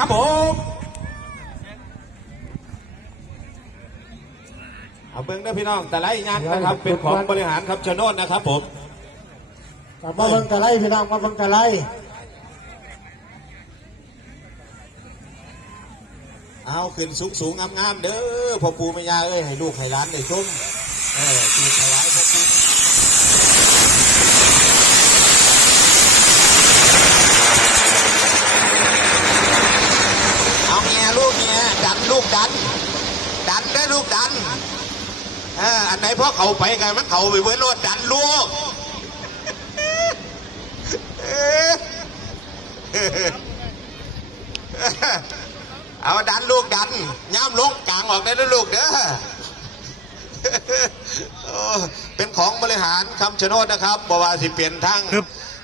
ครับผมเอาเบิ้งนะพี่น้องแต่ไรยันนะครับ เป็นของบริหารครับชโนดนะครับผมกลับมาเบิ่งตะไลพี่น้องมาเบิ่งตะไลเอาขึ้นสูงสูงๆงามๆเด้อพ่อปู่แม่ย่าเอ้ยให้ลูกให้หลานได้ชมเออตีถวายพ่อปู่เอาเมียลูกเมีย ดันลูกดัน ดันได้อลูกดันเอออันไหนพ่อเขาไปกันมันเขาไปเว้ยรถดันลูกเออเอาดันลูกดันย่ำลงกลางออกได้ด้วยลูกเด้อโอ้เป็นของบริหารคำชะโนดนะครับบว่าสิเปลี่ยนทั้ง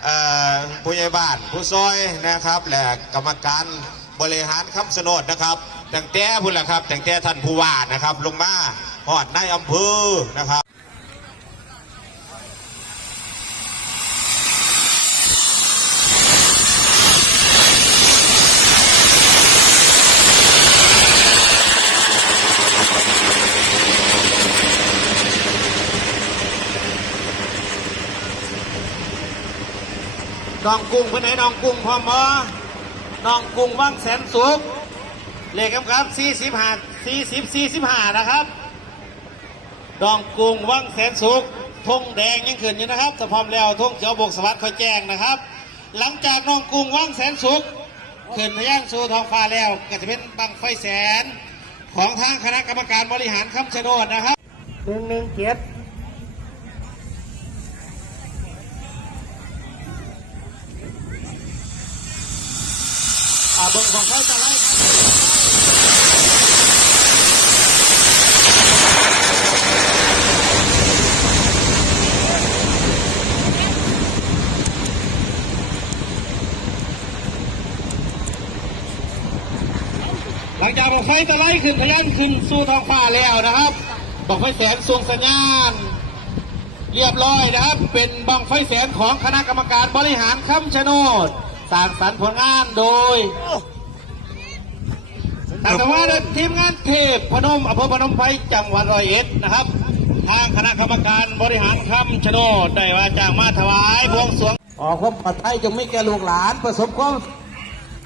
เอ่อผู้ใหญ่บ้านผู้ซอยนะครับ และกรรมการบริหารคำชะโนดนะครับ ตั้งแต่พุ่นละครับตั้งแต่ท่านผู้ว่านะครับ ลงมาหอดในอำเภอนะครับน้องกุ้งเพื่อนไหนน้องกุ้งพร้อมบ่น้องกุ้งว่างแสนสุข เลขกำกับ45 40 45นะครับน้องกุ้งว่างแสนสุขธงแดงยังขึ้นอยู่นะครับถ้าพร้อมแล้วธงเขียวบกสวัสดิ์คอยแจ้งนะครับ หลังจากน้องกุ้งว่างแสนสุขขึ้นทะยานสู่ท้องฟ้าแล้วก็จะเป็นบังไฟแสนของทางคณะกรรมการบริหารคำชะโนดนะครับหนึ่งหนึ่งเจ็ดอ่าเบิ้งของเขาจะไล่ หลังจากบอกไฟตะไลขึ้นทะยานขึ้นสู่ท้องฟ้าแล้วนะครับบอกไฟแสนสวงสัญญาณ เรียบร้อยนะครับ เป็นบังไฟแสนของคณะกรรมการบริหารคำชะโนดสร้างสรรค์ผลงานโดยทางสวัสดิ์ทีมงานเทพพนมอำเภอพนมไพรจังหวัดร้อยเอ็ดนะครับ ทางคณะกรรมการบริหารคำชะโนดได้ว่าจ้างมาถวายบวงสรวงออกความปลอดภัยจงไม่แก่ลูกหลานประสบความ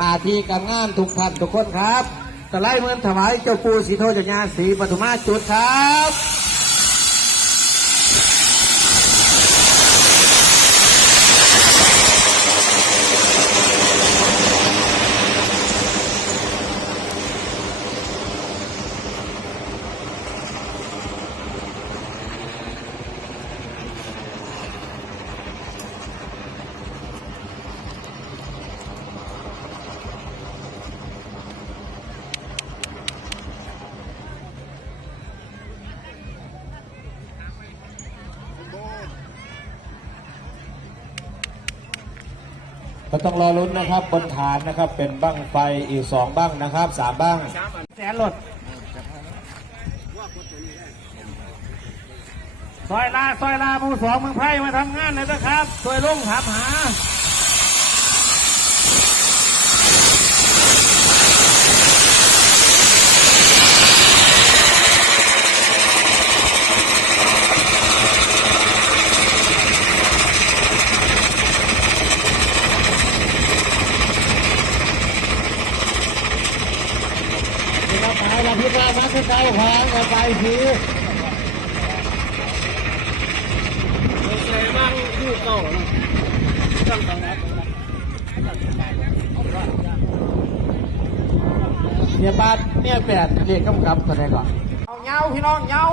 อาทีการงานทุกท่านทุกคนครับ ตะไลเมือนถวายเจ้าปู่สีโทจญาสีปฐุมาจุดครับ ก็ต้องรอลุ้นนะครับบนฐานนะครับเป็นบ้างไฟอีกสองบ้างนะครับสามบ้างแสนหลดซอยลาซอยลาหมูสองเมืองไพ่มาทำงานเลยนะครับซอยลุงถามหา เราไปเราพิจารณาขึ้นใจแพงเราไปทีเนี่ยบาทเนี่ยแปดเรียกกำกับตัวไหนก่อนเอาเงาพี่น้องเงา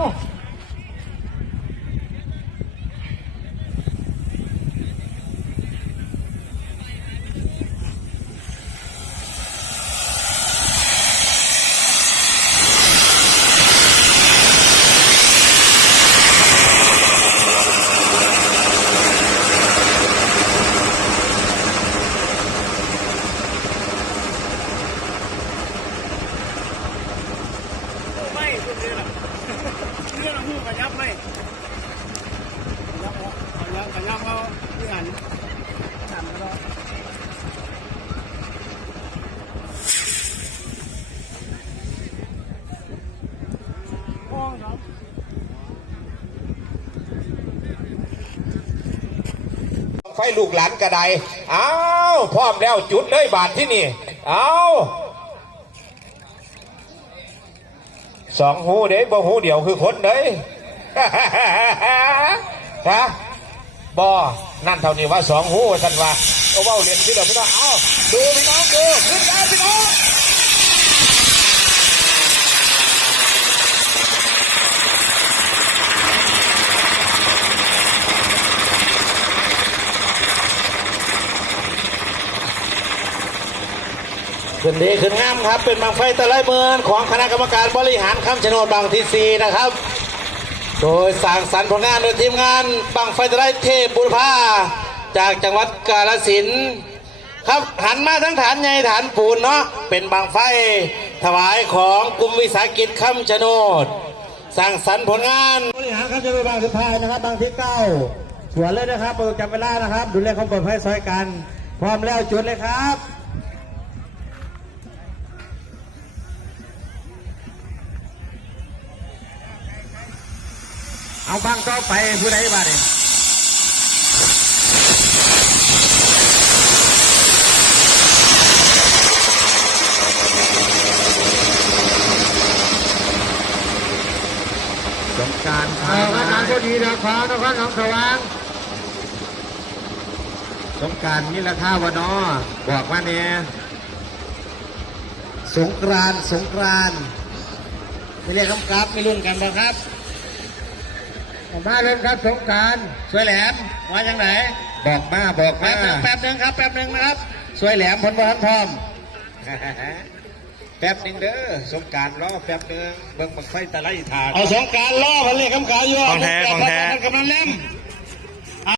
ฟลูกหลานกระไดอ้าวพร้อมแล้วจุดเลยบาทที่นี่เอาสองหูเด้บ่หูเดียวคือคนเด้ฮะบอนั่นเท่านี้ว่าสองหูท่านว่าเอาเว่าเรียนที่เราพี่น้องเอาดูพี่น้องดูขึ้นแล้วพี่น้อง ขึ้นดีขึ้นงามครับ เป็นบางไฟตะไลเมืองของคณะกรรมการบริหารคำชะโนดบางที่สีนะครับ โดยสร้างสรรค์ผลงานโดยทีมงานบางไฟตะไลเทพบุรพาจากจังหวัดกาฬสินธุ์ครับหันมาทั้งฐานใหญ่ฐานปูนเนาะเป็นบางไฟถวายของกลุ่มวิสาหกิจคำชะโนดสร้างสรรค์ผลงานบริหารคำชะโนดบางสุดท้ายนะครับบางที่เก้าสวนเลยนะครับเประจำเวลานะครับ ดูแลความปลอดภัยซอยกัน พร้อมแล้วจุดเลยครับ เอาฟังต่อไปผู้ใดบ้างเนี่ยสงการเอาขนาดพอดีนะขวางนะครับน้องสว่างสงการนี่ราคาวะเนอบอกว่าเนี่ยสงกรานต์สงกรานต์ไม่เรียกคำกราบไม่รุ่นกันบ่ครับ มาเล่นครับสงกรารสวยแหลมว่าจังไหนบอกมาบอกแป๊มาบหนึงแป๊บหนึงครับแป๊บหนึงนะครับ สวยแหลมพลบทันพร้อมแป๊บหนึงเด้อสงกรารรอแป๊บหนึงเบิ่งบังไฟตะไลทางเอาสงกรารล่อพันเรียกคำกราบอยู่ของแท้ของแท้กำลังเล่ม